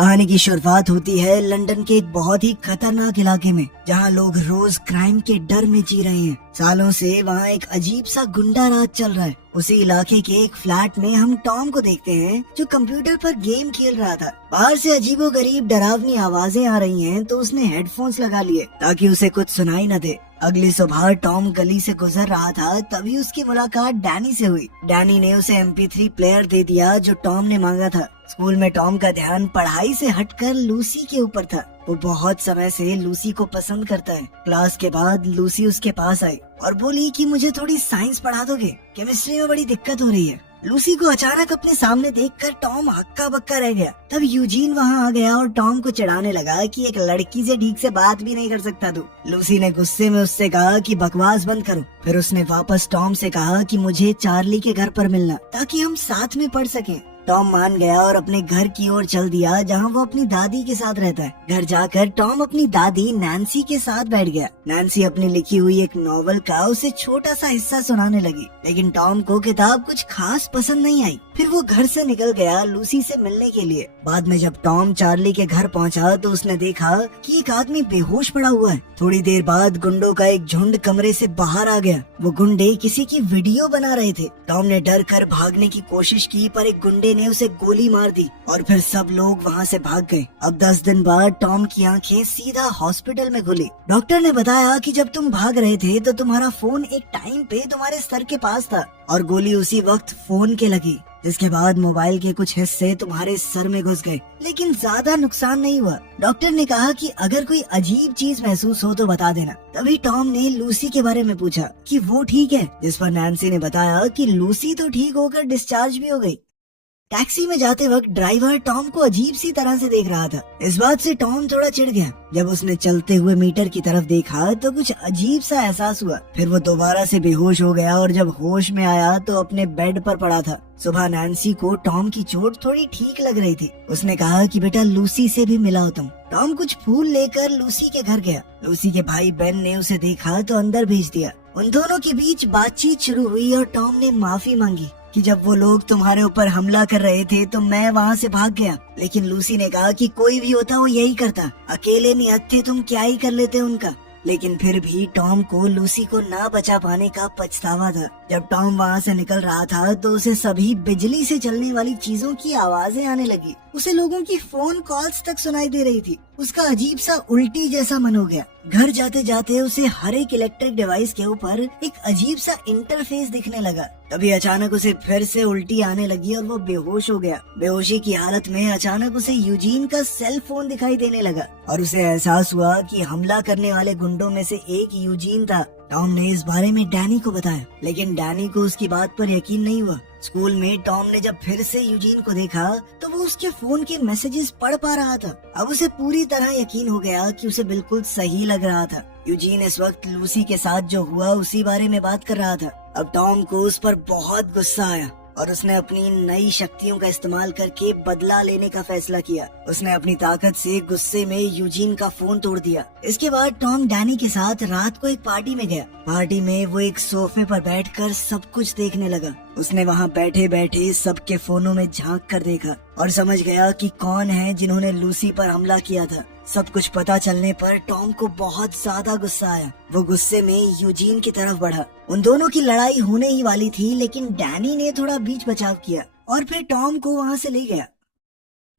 कहानी की शुरुआत होती है लंदन के एक बहुत ही खतरनाक इलाके में, जहां लोग रोज क्राइम के डर में जी रहे हैं। सालों से वहां एक अजीब सा गुंडा राज चल रहा है। उसी इलाके के एक फ्लैट में हम टॉम को देखते हैं, जो कंप्यूटर पर गेम खेल रहा था। बाहर से अजीबोगरीब डरावनी आवाजें आ रही हैं, तो उसने हेडफोन्स लगा लिए ताकि उसे कुछ सुनाई न दे। अगली सुबह टॉम गली से गुजर रहा था, तभी उसकी मुलाकात डैनी से हुई। डैनी ने उसे MP3 प्लेयर दे दिया जो टॉम ने मांगा था। स्कूल में टॉम का ध्यान पढ़ाई से हटकर लूसी के ऊपर था। वो बहुत समय से लूसी को पसंद करता है। क्लास के बाद लूसी उसके पास आई और बोली कि मुझे थोड़ी साइंस पढ़ा दोगे, केमिस्ट्री में बड़ी दिक्कत हो रही है। लूसी को अचानक अपने सामने देखकर टॉम हक्का बक्का रह गया। तब यूजीन वहाँ आ गया और टॉम को चिढ़ाने लगा कि एक लड़की से ठीक से बात भी नहीं कर सकता तू। लूसी ने गुस्से में उससे कहा कि बकवास बंद करो। फिर उसने वापस टॉम से कहा कि मुझे चार्ली के घर पर मिलना ताकि हम साथ में पढ़ सकें। टॉम मान गया और अपने घर की ओर चल दिया, जहां वो अपनी दादी के साथ रहता है। घर जाकर टॉम अपनी दादी नैन्सी के साथ बैठ गया। नैन्सी अपनी लिखी हुई एक नॉवल का उसे छोटा सा हिस्सा सुनाने लगी, लेकिन टॉम को किताब कुछ खास पसंद नहीं आई। फिर वो घर से निकल गया लूसी से मिलने के लिए। बाद में जब टॉम चार्ली के घर पहुंचा तो उसने देखा कि एक आदमी बेहोश पड़ा हुआ है। थोड़ी देर बाद गुंडों का एक झुंड कमरे से बाहर आ गया। वो गुंडे किसी की वीडियो बना रहे थे। टॉम ने डर कर भागने की कोशिश की, पर एक गुंडे ने उसे गोली मार दी और फिर सब लोग वहाँ से भाग गए। अब 10 दिन बाद टॉम की आंखें सीधा हॉस्पिटल में खुली। डॉक्टर ने बताया कि जब तुम भाग रहे थे तो तुम्हारा फोन एक टाइम पे तुम्हारे सर के पास था और गोली उसी वक्त फोन के लगी, जिसके बाद मोबाइल के कुछ हिस्से तुम्हारे सर में घुस गए, लेकिन ज्यादा नुकसान नहीं हुआ। डॉक्टर ने कहा कि अगर कोई अजीब चीज महसूस हो तो बता देना। तभी टॉम ने लूसी के बारे में पूछा कि वो ठीक है, जिस पर नैन्सी ने बताया कि लूसी तो ठीक होकर डिस्चार्ज भी हो गई। टैक्सी में जाते वक्त ड्राइवर टॉम को अजीब सी तरह से देख रहा था। इस बात से टॉम थोड़ा चिढ़ गया। जब उसने चलते हुए मीटर की तरफ देखा तो कुछ अजीब सा एहसास हुआ। फिर वो दोबारा से बेहोश हो गया और जब होश में आया तो अपने बेड पर पड़ा था। सुबह नैन्सी को टॉम की चोट थोड़ी ठीक लग रही थी। उसने कहा कि बेटा लूसी से भी मिला हो तुम। टॉम कुछ फूल लेकर लूसी के घर गया। लूसी के भाई बेन ने उसे देखा तो अंदर भेज दिया। उन दोनों के बीच बातचीत शुरू हुई और टॉम ने माफी मांगी कि जब वो लोग तुम्हारे ऊपर हमला कर रहे थे तो मैं वहाँ से भाग गया, लेकिन लूसी ने कहा कि कोई भी होता वो यही करता, अकेले निहत्थे तुम क्या ही कर लेते उनका। लेकिन फिर भी टॉम को लूसी को ना बचा पाने का पछतावा था। जब टॉम वहाँ से निकल रहा था तो उसे सभी बिजली से चलने वाली चीजों की आवाजें आने लगी। उसे लोगों की फोन कॉल्स तक सुनाई दे रही थी। उसका अजीब सा उल्टी जैसा मन हो गया। घर जाते जाते उसे हर एक इलेक्ट्रिक डिवाइस के ऊपर एक अजीब सा इंटरफेस दिखने लगा। तभी अचानक उसे फिर से उल्टी आने लगी और वो बेहोश हो गया। बेहोशी की हालत में अचानक उसे यूजीन का सेल फोन दिखाई देने लगा और उसे एहसास हुआ कि हमला करने वाले गुंडों में से एक यूजीन था। टॉम ने इस बारे में डैनी को बताया, लेकिन डैनी को उसकी बात पर यकीन नहीं हुआ। स्कूल में टॉम ने जब फिर से यूजीन को देखा तो वो उसके फोन के मैसेजेस पढ़ पा रहा था। अब उसे पूरी तरह यकीन हो गया कि उसे बिल्कुल सही लग रहा था। यूजीन इस वक्त लूसी के साथ जो हुआ उसी बारे में बात कर रहा था। अब टॉम को उस पर बहुत गुस्सा आया और उसने अपनी नई शक्तियों का इस्तेमाल करके बदला लेने का फैसला किया। उसने अपनी ताकत से गुस्से में यूजीन का फोन तोड़ दिया। इसके बाद टॉम डैनी के साथ रात को एक पार्टी में गया। पार्टी में वो एक सोफे पर बैठकर सब कुछ देखने लगा। उसने वहाँ बैठे बैठे सबके फोनों में झांक कर देखा और समझ गया कि कौन है जिन्होंने लूसी पर हमला किया था। सब कुछ पता चलने पर टॉम को बहुत ज्यादा गुस्सा आया। वो गुस्से में यूजीन की तरफ बढ़ा। उन दोनों की लड़ाई होने ही वाली थी, लेकिन डैनी ने थोड़ा बीच बचाव किया और फिर टॉम को वहाँ से ले गया।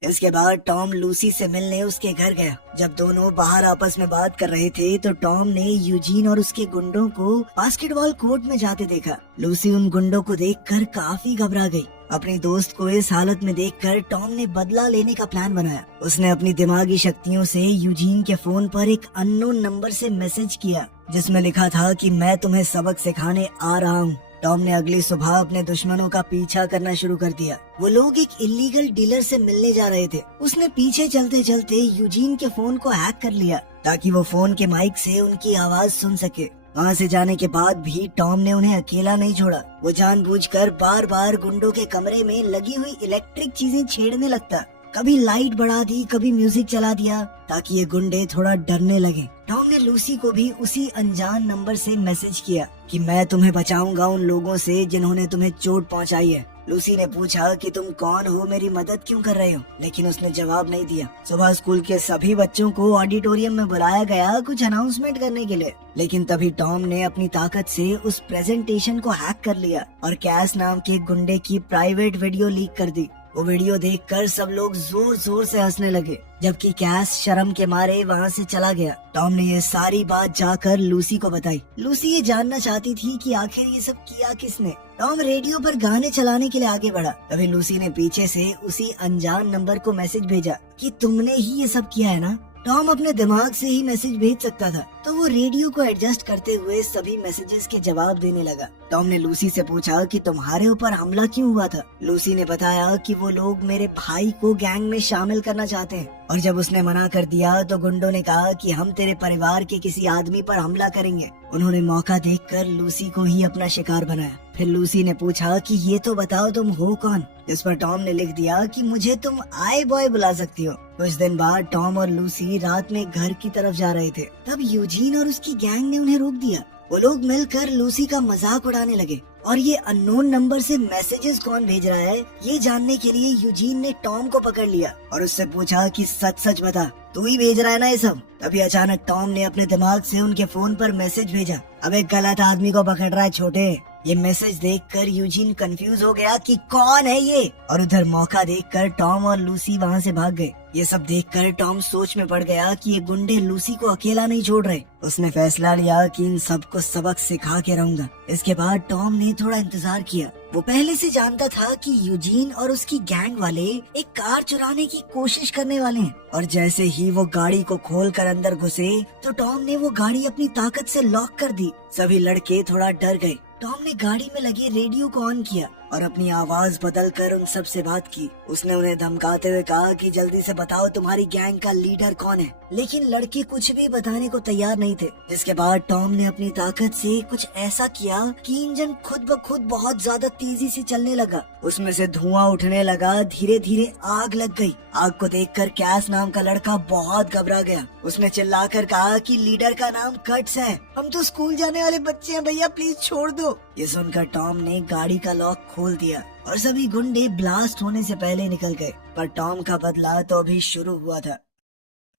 इसके बाद टॉम लूसी से मिलने उसके घर गया। जब दोनों बाहर आपस में बात कर रहे थे तो टॉम ने यूजीन और उसके गुंडों को बास्केटबॉल कोर्ट में जाते देखा। लूसी उन गुंडों को देखकर काफी घबरा गई। अपने दोस्त को इस हालत में देखकर टॉम ने बदला लेने का प्लान बनाया। उसने अपनी दिमागी शक्तियों से यूजीन के फोन पर एक अननोन नंबर से मैसेज किया, जिसमें लिखा था कि मैं तुम्हें सबक सिखाने आ रहा हूँ। टॉम ने अगली सुबह अपने दुश्मनों का पीछा करना शुरू कर दिया। वो लोग एक इलीगल डीलर से मिलने जा रहे थे। उसने पीछे चलते चलते यूजीन के फोन को हैक कर लिया ताकि वो फोन के माइक से उनकी आवाज सुन सके। वहाँ से जाने के बाद भी टॉम ने उन्हें अकेला नहीं छोड़ा। वो जानबूझकर बार बार गुंडों के कमरे में लगी हुई इलेक्ट्रिक चीजें छेड़ने लगता। कभी लाइट बढ़ा दी, कभी म्यूजिक चला दिया ताकि ये गुंडे थोड़ा डरने लगे। टॉम ने लूसी को भी उसी अनजान नंबर से मैसेज किया कि मैं तुम्हें बचाऊंगा उन लोगों से जिन्होंने तुम्हें चोट पहुंचाई है। लूसी ने पूछा कि तुम कौन हो, मेरी मदद क्यों कर रहे हो, लेकिन उसने जवाब नहीं दिया। सुबह स्कूल के सभी बच्चों को ऑडिटोरियम में बुलाया गया कुछ अनाउंसमेंट करने के लिए, लेकिन तभी टॉम ने अपनी ताकत से उस प्रेजेंटेशन को हैक कर लिया और कैस नाम के गुंडे की प्राइवेट वीडियो लीक कर दी। वो वीडियो देखकर सब लोग जोर जोर से हंसने लगे, जबकि कैस शर्म के मारे वहाँ से चला गया। टॉम ने ये सारी बात जाकर लूसी को बताई। लूसी ये जानना चाहती थी कि आखिर ये सब किया किसने। टॉम रेडियो पर गाने चलाने के लिए आगे बढ़ा, तभी लूसी ने पीछे से उसी अनजान नंबर को मैसेज भेजा कि तुमने ही ये सब किया है ना। टॉम अपने दिमाग से ही मैसेज भेज सकता था, तो वो रेडियो को एडजस्ट करते हुए सभी मैसेजेस के जवाब देने लगा। टॉम ने लूसी से पूछा कि तुम्हारे ऊपर हमला क्यों हुआ था। लूसी ने बताया कि वो लोग मेरे भाई को गैंग में शामिल करना चाहते हैं, और जब उसने मना कर दिया तो गुंडों ने कहा कि हम तेरे परिवार के किसी आदमी पर हमला करेंगे। उन्होंने मौका देखकर लूसी को ही अपना शिकार बनाया। फिर लूसी ने पूछा कि ये तो बताओ तुम हो कौन, जिस पर टॉम ने लिख दिया कि मुझे तुम आई बॉय बुला सकती हो। कुछ दिन बाद टॉम और लूसी रात में घर की तरफ जा रहे थे, तब यूजीन और उसकी गैंग ने उन्हें रोक दिया। वो लोग मिलकर लूसी का मजाक उड़ाने लगे और ये अननोन नंबर से मैसेजेस कौन भेज रहा है ये जानने के लिए यूजीन ने टॉम को पकड़ लिया और उससे पूछा कि सच सच बता, तू ही भेज रहा है ना ये सब। तभी अचानक टॉम ने अपने दिमाग से उनके फोन पर मैसेज भेजा, अब एक गलत आदमी को पकड़ रहा है छोटे। ये मैसेज देखकर यूजीन कंफ्यूज हो गया कि कौन है ये, और उधर मौका देखकर टॉम और लूसी वहाँ से भाग गए। ये सब देखकर टॉम सोच में पड़ गया कि ये गुंडे लूसी को अकेला नहीं छोड़ रहे। उसने फैसला लिया कि इन सबको सबक सिखा के रहूंगा। इसके बाद टॉम ने थोड़ा इंतजार किया। वो पहले से जानता था कि यूजीन और उसकी गैंग वाले एक कार चुराने की कोशिश करने वाले हैं, और जैसे ही वो गाड़ी को खोलकर अंदर घुसे तो टॉम ने वो गाड़ी अपनी ताकत से लॉक कर दी। सभी लड़के थोड़ा डर गए। टॉम ने गाड़ी में लगे रेडियो को ऑन किया और अपनी आवाज बदलकर उन सब से बात की। उसने उन्हें धमकाते हुए कहा कि जल्दी से बताओ तुम्हारी गैंग का लीडर कौन है, लेकिन लड़के कुछ भी बताने को तैयार नहीं थे। जिसके बाद टॉम ने अपनी ताकत से कुछ ऐसा किया कि इंजन खुद ब खुद बहुत ज्यादा तेजी से चलने लगा। उसमें से धुआं उठने लगा, धीरे धीरे आग लग गई। आग को देखकर कैस नाम का लड़का बहुत घबरा गया। उसने चिल्लाकर कहा कि लीडर का नाम कट्स है, हम तो स्कूल जाने वाले बच्चे हैं, भैया प्लीज छोड़ दो। ये सुनकर टॉम ने गाड़ी का लॉक खोल दिया और सभी गुंडे ब्लास्ट होने से पहले निकल गए। पर टॉम का बदला तो अभी शुरू हुआ था।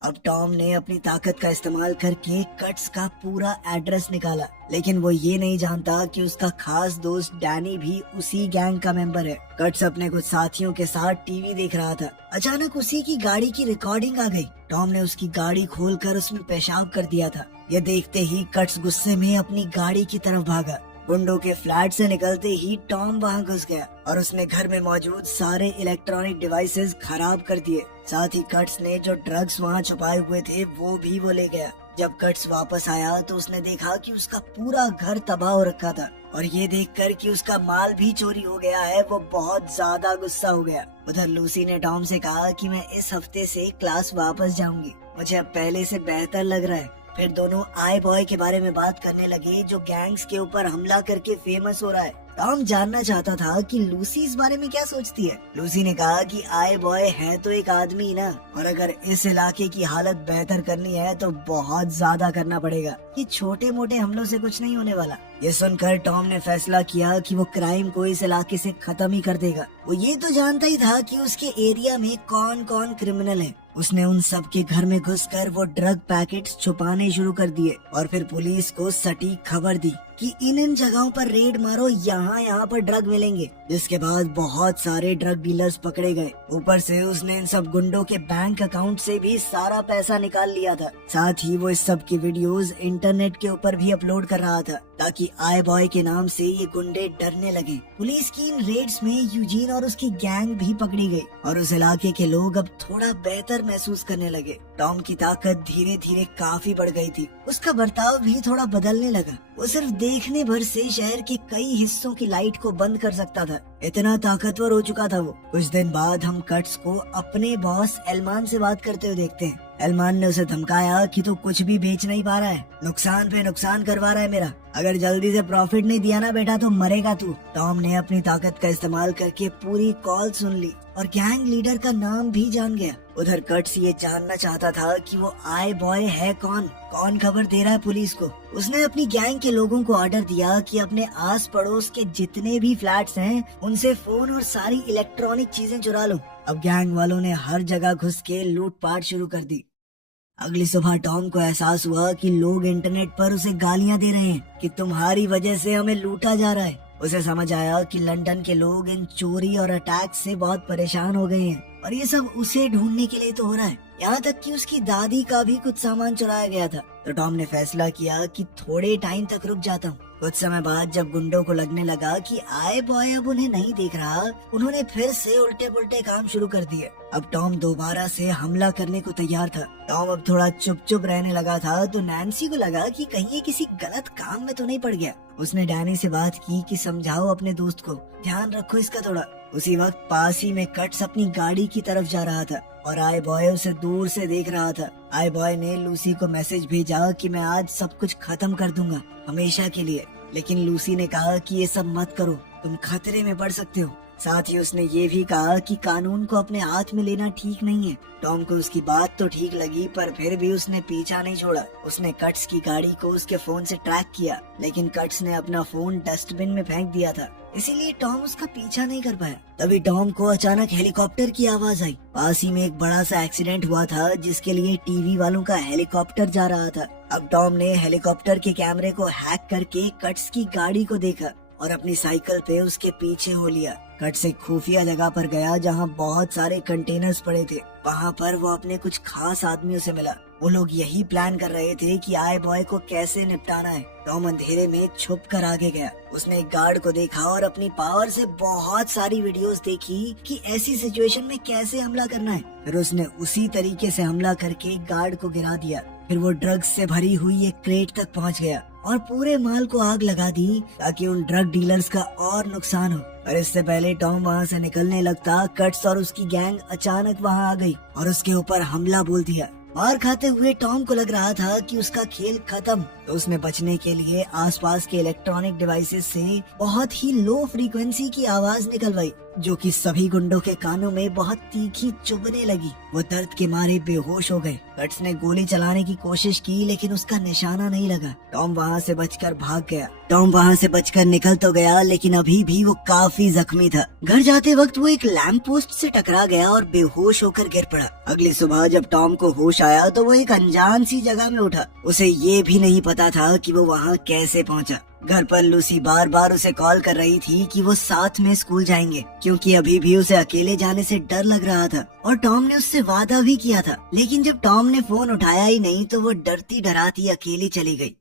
अब टॉम ने अपनी ताकत का इस्तेमाल करके कट्स का पूरा एड्रेस निकाला, लेकिन वो ये नहीं जानता कि उसका खास दोस्त डैनी भी उसी गैंग का मेंबर है। कट्स अपने कुछ साथियों के साथ टीवी देख रहा था। अचानक उसी की गाड़ी की रिकॉर्डिंग आ गई। टॉम ने उसकी गाड़ी खोलकर उसमें पेशाब कर दिया था। ये देखते ही कट्स गुस्से में अपनी गाड़ी की तरफ भागा। गुंडों के फ्लैट से निकलते ही टॉम वहां घुस गया और उसने घर में मौजूद सारे इलेक्ट्रॉनिक डिवाइसेस खराब कर दिए। साथ ही कट्स ने जो ड्रग्स वहां छुपाए हुए थे वो भी वो ले गया। जब कट्स वापस आया तो उसने देखा कि उसका पूरा घर तबाह हो रखा था, और ये देखकर कि उसका माल भी चोरी हो गया है वो बहुत ज्यादा गुस्सा हो गया। उधर लूसी ने टॉम से कहा कि मैं इस हफ्ते से क्लास वापस जाऊंगी, मुझे अब पहले से बेहतर लग रहा है। फिर दोनों आई बॉय के बारे में बात करने लगे जो गैंग्स के ऊपर हमला करके फेमस हो रहा है। टॉम जानना चाहता था कि लूसी इस बारे में क्या सोचती है। लूसी ने कहा कि आई बॉय है तो एक आदमी ही ना, और अगर इस इलाके की हालत बेहतर करनी है तो बहुत ज्यादा करना पड़ेगा। कि छोटे मोटे हमलों से कुछ नहीं होने वाला। ये सुनकर टॉम ने फैसला किया कि वो क्राइम को इस इलाके से खत्म ही कर देगा। वो ये तो जानता ही था कि उसके एरिया में कौन कौन क्रिमिनल है। उसने उन सब के घर में घुसकर वो ड्रग पैकेट्स छुपाने शुरू कर दिए और फिर पुलिस को सटीक खबर दी कि इन जगहों पर रेड मारो, यहाँ पर ड्रग मिलेंगे। जिसके बाद बहुत सारे ड्रग डीलर्स पकड़े गए। ऊपर से उसने इन सब गुंडों के बैंक अकाउंट से भी सारा पैसा निकाल लिया था। साथ ही वो इस सब की वीडियोस इंटरनेट के ऊपर भी अपलोड कर रहा था ताकि आई बॉय के नाम से ये गुंडे डरने लगे। पुलिस की इन रेड्स में यूजीन और उसकी गैंग भी पकड़ी गई और उस इलाके के लोग अब थोड़ा बेहतर महसूस करने लगे। टॉम की ताकत धीरे धीरे काफी बढ़ गई थी। उसका बर्ताव भी थोड़ा बदलने लगा। वो सिर्फ देखने भर से शहर के कई हिस्सों की लाइट को बंद कर सकता था, इतना ताकतवर हो चुका था वो। कुछ दिन बाद हम कट्स को अपने बॉस एलमान से बात करते हुए देखते हैं। एलमान ने उसे धमकाया कि तू कुछ भी बेच नहीं पा रहा है, नुकसान पे नुकसान करवा रहा है मेरा, अगर जल्दी से प्रॉफिट नहीं दिया ना बेटा तो मरेगा तू। टॉम ने अपनी ताकत का इस्तेमाल करके पूरी कॉल सुन ली और गैंग लीडर का नाम भी जान गया। उधर कट्स ये जानना चाहता था कि वो आई बॉय है कौन खबर दे रहा है पुलिस को। उसने अपनी गैंग के लोगों को ऑर्डर दिया कि अपने आस पड़ोस के जितने भी फ्लैट्स हैं उनसे फोन और सारी इलेक्ट्रॉनिक चीजें चुरा लो। अब गैंग वालों ने हर जगह घुस के लूटपाट शुरू कर दी। अगली सुबह टॉम को एहसास हुआ कि लोग इंटरनेट पर उसे गालियां दे रहे हैं कि तुम्हारी वजह से हमें लूटा जा रहा है। उसे समझ आया कि लंदन के लोग इन चोरी और अटैक से बहुत परेशान हो गए हैं और ये सब उसे ढूंढने के लिए तो हो रहा है। यहाँ तक कि उसकी दादी का भी कुछ सामान चुराया गया था। तो टॉम ने फैसला किया कि थोड़े टाइम तक रुक जाता हूँ। कुछ समय बाद जब गुंडों को लगने लगा कि आई बॉय अब उन्हें नहीं देख रहा, उन्होंने फिर से उल्टे पुल्टे काम शुरू कर दिए। अब टॉम दोबारा से हमला करने को तैयार था। टॉम अब थोड़ा चुप रहने लगा था तो नैन्सी को लगा कि कहीं ये किसी गलत काम में तो नहीं पड़ गया। उसने डैनी से बात की कि समझाओ अपने दोस्त को, ध्यान रखो इसका थोड़ा। उसी वक्त पास ही में कट्स अपनी गाड़ी की तरफ जा रहा था और आई बॉय उसे दूर से देख रहा था। आई बॉय ने लूसी को मैसेज भेजा कि मैं आज सब कुछ खत्म कर दूंगा हमेशा के लिए, लेकिन लूसी ने कहा कि ये सब मत करो, तुम खतरे में पड़ सकते हो। साथ ही उसने ये भी कहा कि कानून को अपने हाथ में लेना ठीक नहीं है। टॉम को उसकी बात तो ठीक लगी पर फिर भी उसने पीछा नहीं छोड़ा। उसने कट्स की गाड़ी को उसके फोन से ट्रैक किया, लेकिन कट्स ने अपना फोन डस्टबिन में फेंक दिया था, इसीलिए टॉम उसका पीछा नहीं कर पाया। तभी टॉम को अचानक हेलीकॉप्टर की आवाज आई। पास ही में एक बड़ा सा एक्सीडेंट हुआ था जिसके लिए टीवी वालों का हेलीकॉप्टर जा रहा था। अब टॉम ने हेलीकॉप्टर के कैमरे को हैक करके कट्स की गाड़ी को देखा और अपनी साइकिल पे उसके पीछे हो लिया। कट्स एक खुफिया जगह पर गया जहाँ बहुत सारे कंटेनर्स पड़े थे। वहाँ पर वो अपने कुछ खास आदमियों से मिला। वो लोग यही प्लान कर रहे थे कि आई बॉय को कैसे निपटाना है। टॉम अंधेरे में छुप कर आगे गया। उसने एक गार्ड को देखा और अपनी पावर से बहुत सारी वीडियोस देखी कि ऐसी सिचुएशन में कैसे हमला करना है। फिर उसने उसी तरीके से हमला करके गार्ड को गिरा दिया। फिर वो ड्रग्स से भरी हुई एक क्रेट तक पहुंच गया और पूरे माल को आग लगा दी ताकि उन ड्रग डीलर्स का और नुकसान हो। पर इससे पहले टॉम वहाँ से निकलने लगता, कट्स और उसकी गैंग अचानक वहाँ आ गई और उसके ऊपर हमला बोल दिया। मार खाते हुए टॉम को लग रहा था कि उसका खेल खत्म, तो उसने बचने के लिए आसपास के इलेक्ट्रॉनिक डिवाइसेस से बहुत ही लो फ्रीक्वेंसी की आवाज निकलवाई, जो कि सभी गुंडों के कानों में बहुत तीखी चुभने लगी। वो दर्द के मारे बेहोश हो गए। कट्स ने गोली चलाने की कोशिश की लेकिन उसका निशाना नहीं लगा। टॉम वहाँ से बचकर भाग गया। टॉम वहाँ से बचकर निकल तो गया लेकिन अभी भी वो काफी जख्मी था। घर जाते वक्त वो एक लैंप पोस्ट से टकरा गया और बेहोश होकर गिर पड़ा। अगली सुबह जब टॉम को होश आया तो वो एक अनजान सी जगह में उठा। उसे ये भी नहीं पता था कि वो वहाँ कैसे पहुँचा। घर पर लूसी बार बार उसे कॉल कर रही थी कि वो साथ में स्कूल जाएंगे, क्योंकि अभी भी उसे अकेले जाने से डर लग रहा था और टॉम ने उससे वादा भी किया था। लेकिन जब टॉम ने फोन उठाया ही नहीं तो वो डरती डराती अकेली चली गई।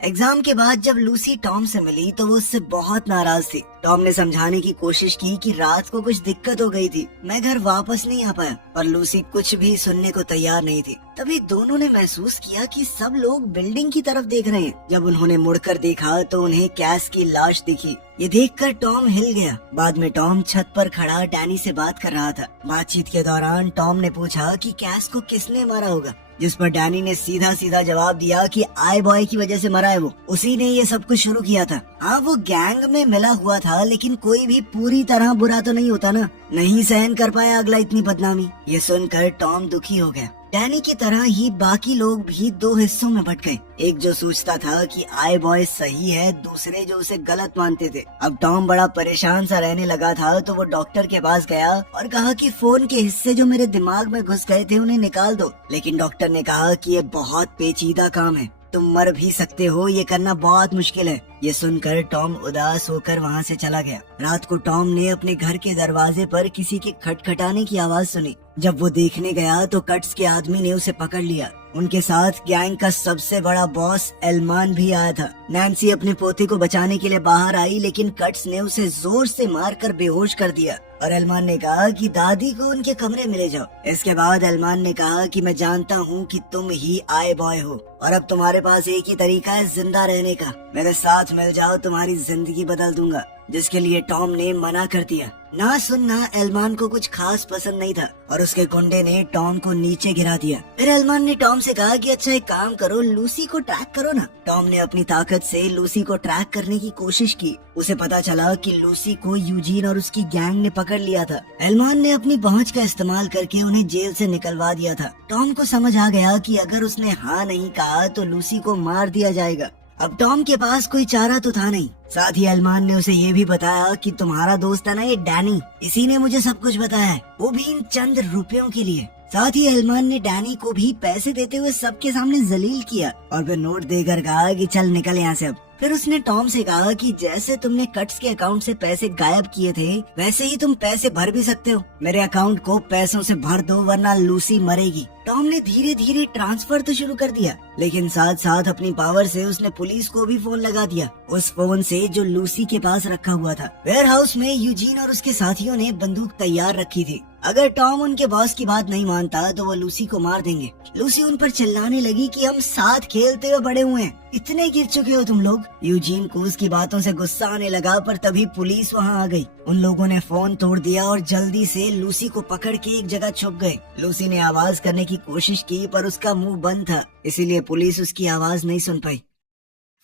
एग्जाम के बाद जब लूसी टॉम से मिली तो वो उससे बहुत नाराज थी। टॉम ने समझाने की कोशिश की कि रात को कुछ दिक्कत हो गई थी, मैं घर वापस नहीं आ पाया, पर लूसी कुछ भी सुनने को तैयार नहीं थी। तभी दोनों ने महसूस किया कि सब लोग बिल्डिंग की तरफ देख रहे हैं। जब उन्होंने मुड़कर देखा तो उन्हें कैस की लाश दिखी। ये देखकर टॉम हिल गया। बाद में टॉम छत पर खड़ा डैनी से बात कर रहा था। बातचीत के दौरान टॉम ने पूछा कि कैस को किसने मारा होगा, जिस पर डैनी ने सीधा सीधा जवाब दिया कि आई बॉय की वजह से मरा है वो, उसी ने ये सब कुछ शुरू किया था। हाँ, वो गैंग में मिला हुआ था लेकिन कोई भी पूरी तरह बुरा तो नहीं होता ना, नहीं सहन कर पाया अगला इतनी बदनामी। ये सुनकर टॉम दुखी हो गया। डैनी की तरह ही बाकी लोग भी दो हिस्सों में बट गए। एक जो सोचता था कि आई बॉय सही है, दूसरे जो उसे गलत मानते थे। अब टॉम बड़ा परेशान सा रहने लगा था तो वो डॉक्टर के पास गया और कहा कि फोन के हिस्से जो मेरे दिमाग में घुस गए थे उन्हें निकाल दो। लेकिन डॉक्टर ने कहा कि ये बहुत पेचीदा काम है, तुम मर भी सकते हो, ये करना बहुत मुश्किल है। ये सुनकर टॉम उदास होकर वहाँ से चला गया। रात को टॉम ने अपने घर के दरवाजे पर किसी के खटखटाने की आवाज सुनी। जब वो देखने गया तो कट्स के आदमी ने उसे पकड़ लिया। उनके साथ गैंग का सबसे बड़ा बॉस एलमान भी आया था। नैन्सी अपने पोते को बचाने के लिए बाहर आई लेकिन कट्स ने उसे जोर से मारकर बेहोश कर दिया और एलमान ने कहा कि दादी को उनके कमरे में ले जाओ। इसके बाद एलमान ने कहा कि मैं जानता हूँ कि तुम ही आई बॉय हो और अब तुम्हारे पास एक ही तरीका है जिंदा रहने का, मेरे साथ मिल जाओ, तुम्हारी जिंदगी बदल दूंगा। जिसके लिए टॉम ने मना कर दिया। ना सुनना एलमान को कुछ खास पसंद नहीं था और उसके गुंडे ने टॉम को नीचे गिरा दिया। फिर एलमान ने टॉम से कहा कि अच्छा एक काम करो, लूसी को ट्रैक करो ना। टॉम ने अपनी ताकत से लूसी को ट्रैक करने की कोशिश की। उसे पता चला कि लूसी को यूजीन और उसकी गैंग ने पकड़ लिया था। एलमान ने अपनी पहुंच का इस्तेमाल करके उन्हें जेल से निकलवा दिया था। टॉम को समझ आ गया कि अगर उसने हाँ नहीं कहा तो लूसी को मार दिया जाएगा। अब टॉम के पास कोई चारा तो था नहीं। साथ ही एलमान ने उसे ये भी बताया कि तुम्हारा दोस्त है ना ये डैनी, इसी ने मुझे सब कुछ बताया है, वो भी इन चंद रुपयों के लिए। साथ ही एलमान ने डैनी को भी पैसे देते हुए सबके सामने जलील किया और फिर नोट देकर कहा कि चल निकल यहाँ से अब। फिर उसने टॉम से कहा कि जैसे तुमने कट्स के अकाउंट से पैसे गायब किए थे वैसे ही तुम पैसे भर भी सकते हो। मेरे अकाउंट को पैसों से भर दो वरना लूसी मरेगी। टॉम ने धीरे धीरे ट्रांसफर तो शुरू कर दिया, लेकिन साथ साथ अपनी पावर से उसने पुलिस को भी फोन लगा दिया, उस फोन से जो लूसी के पास रखा हुआ था। वेयर हाउस में यूजीन और उसके साथियों ने बंदूक तैयार रखी थी। अगर टॉम उनके बॉस की बात नहीं मानता तो वो लूसी को मार देंगे। लूसी उन पर चिल्लाने लगी कि हम साथ खेलते हुए बड़े हुए हैं, इतने गिर चुके हो तुम लोग। यूजीन को उसकी बातों से गुस्सा आने लगा, पर तभी पुलिस वहाँ आ गई। उन लोगों ने फोन तोड़ दिया और जल्दी से लूसी को पकड़ के एक जगह छुप गए। लूसी ने आवाज करने की कोशिश की पर उसका मुंह बंद था, इसीलिए पुलिस उसकी आवाज नहीं सुन पाई।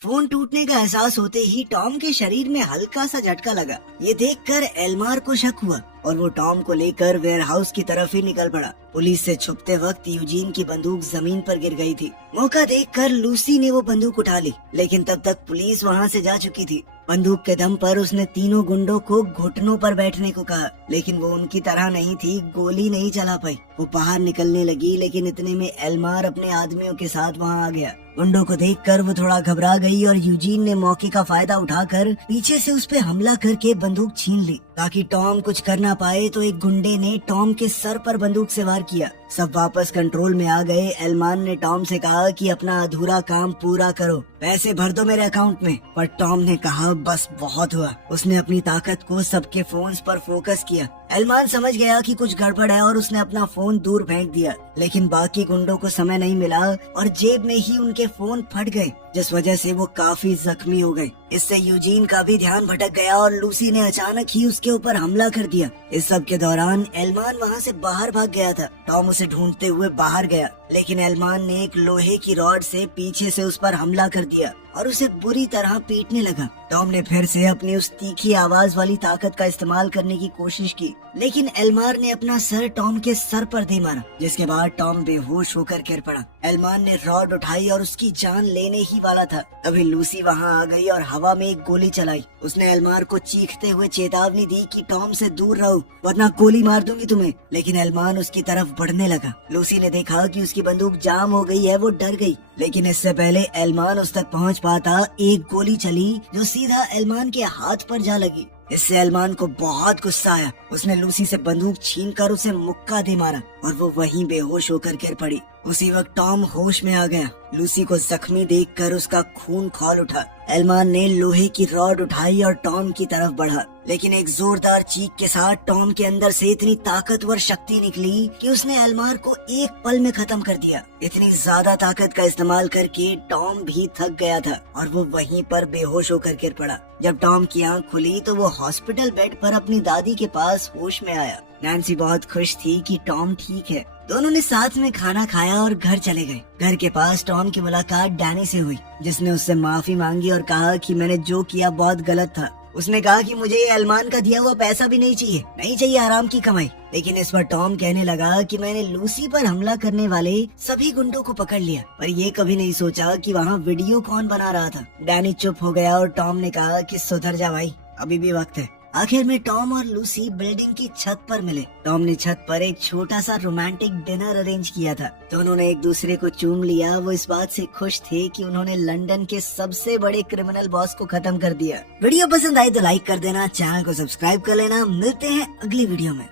फोन टूटने का एहसास होते ही टॉम के शरीर में हल्का सा झटका लगा। ये देखकर एल्मार को शक हुआ और वो टॉम को लेकर वेयर हाउस की तरफ ही निकल पड़ा। पुलिस से छुपते वक्त यूजीन की बंदूक जमीन पर गिर गई थी। मौका देखकर लूसी ने वो बंदूक उठा ली, लेकिन तब तक पुलिस वहाँ से जा चुकी थी। बंदूक के दम पर उसने तीनों गुंडों को घुटनों पर बैठने को कहा, लेकिन वो उनकी तरह नहीं थी, गोली नहीं चला पाई। वो बाहर निकलने लगी, लेकिन इतने में एल्मार अपने आदमियों के साथ वहाँ आ गया। गुंडों को देखकर वो थोड़ा घबरा गई और यूजीन ने मौके का फायदा उठाकर पीछे से उस पे हमला करके बंदूक छीन ली। ताकि टॉम कुछ कर ना पाए तो एक गुंडे ने टॉम के सर पर बंदूक से वार किया। सब वापस कंट्रोल में आ गए। एल्मान ने टॉम से कहा कि अपना अधूरा काम पूरा करो, पैसे भर दो मेरे अकाउंट में। पर टॉम ने कहा बस बहुत हुआ। उसने अपनी ताकत को सबके फोन्स पर फोकस किया। एल्मान समझ गया कि कुछ गड़बड़ है और उसने अपना फोन दूर फेंक दिया, लेकिन बाकी गुंडों को समय नहीं मिला और जेब में ही उनके फोन फट गए, जिस वजह से वो काफी जख्मी हो गए। इससे यूजीन का भी ध्यान भटक गया और लूसी ने अचानक ही उसके ऊपर हमला कर दिया। इस सब के दौरान एल्मान वहाँ से बाहर भाग गया था। टॉम उसे ढूंढते हुए बाहर गया, लेकिन एल्मान ने एक लोहे की रॉड से पीछे से उस पर हमला कर दिया और उसे बुरी तरह पीटने लगा। टॉम ने फिर से अपनी उस तीखी आवाज वाली ताकत का इस्तेमाल करने की कोशिश की, लेकिन एल्मार ने अपना सर टॉम के सर पर दे मारा, जिसके बाद टॉम बेहोश होकर गिर पड़ा। एल्मान ने रॉड उठाई और उसकी जान लेने ही वाला था, तभी लूसी वहाँ आ गई और हवा में एक गोली चलाई। उसने एल्मार को चीखते हुए चेतावनी दी कि टॉम से दूर रहो वरना गोली मार दूंगी तुम्हें, लेकिन एल्मान उसकी तरफ बढ़ने लगा। लूसी ने देखा कि उसकी बंदूक जाम हो गई है, वो डर गई, लेकिन इससे पहले एल्मान उस तक पहुँच पाता एक गोली चली जो सीधा एल्मान के हाथ पर जा लगी। इससे एल्मान को बहुत गुस्सा आया। उसने लूसी से बंदूक छीनकर उसे मुक्का दे मारा और वो वहीं बेहोश होकर गिर पड़ी। उसी वक्त टॉम होश में आ गया। लूसी को जख्मी देखकर उसका खून खौल उठा। एल्मान ने लोहे की रॉड उठाई और टॉम की तरफ बढ़ा, लेकिन एक जोरदार चीख के साथ टॉम के अंदर से इतनी ताकतवर शक्ति निकली कि उसने एल्मार को एक पल में खत्म कर दिया। इतनी ज्यादा ताकत का इस्तेमाल करके टॉम भी थक गया था और वो वहीं पर बेहोश होकर गिर पड़ा। जब टॉम की आंख खुली तो वो हॉस्पिटल बेड पर अपनी दादी के पास होश में आया। नैन्सी बहुत खुश थी कि टॉम ठीक है। दोनों ने साथ में खाना खाया और घर चले गए। घर के पास टॉम की मुलाकात डैनी से हुई, जिसने उससे माफी मांगी और कहा कि मैंने जो किया बहुत गलत था। उसने कहा कि मुझे ये एल्मान का दिया हुआ पैसा भी नहीं चाहिए हराम की कमाई। लेकिन इस पर टॉम कहने लगा कि मैंने लूसी पर हमला करने वाले सभी गुंडों को पकड़ लिया, पर ये कभी नहीं सोचा कि वहाँ वीडियो कौन बना रहा था। डैनी चुप हो गया और टॉम ने कहा कि सुधर जा भाई, अभी भी वक्त है। आखिर में टॉम और लूसी बिल्डिंग की छत पर मिले। टॉम ने छत पर एक छोटा सा रोमांटिक डिनर अरेंज किया था। दोनों ने एक दूसरे को चूम लिया। वो इस बात से खुश थे कि उन्होंने लंदन के सबसे बड़े क्रिमिनल बॉस को खत्म कर दिया। वीडियो पसंद आई तो लाइक कर देना, चैनल को सब्सक्राइब कर लेना। मिलते हैं अगली वीडियो में।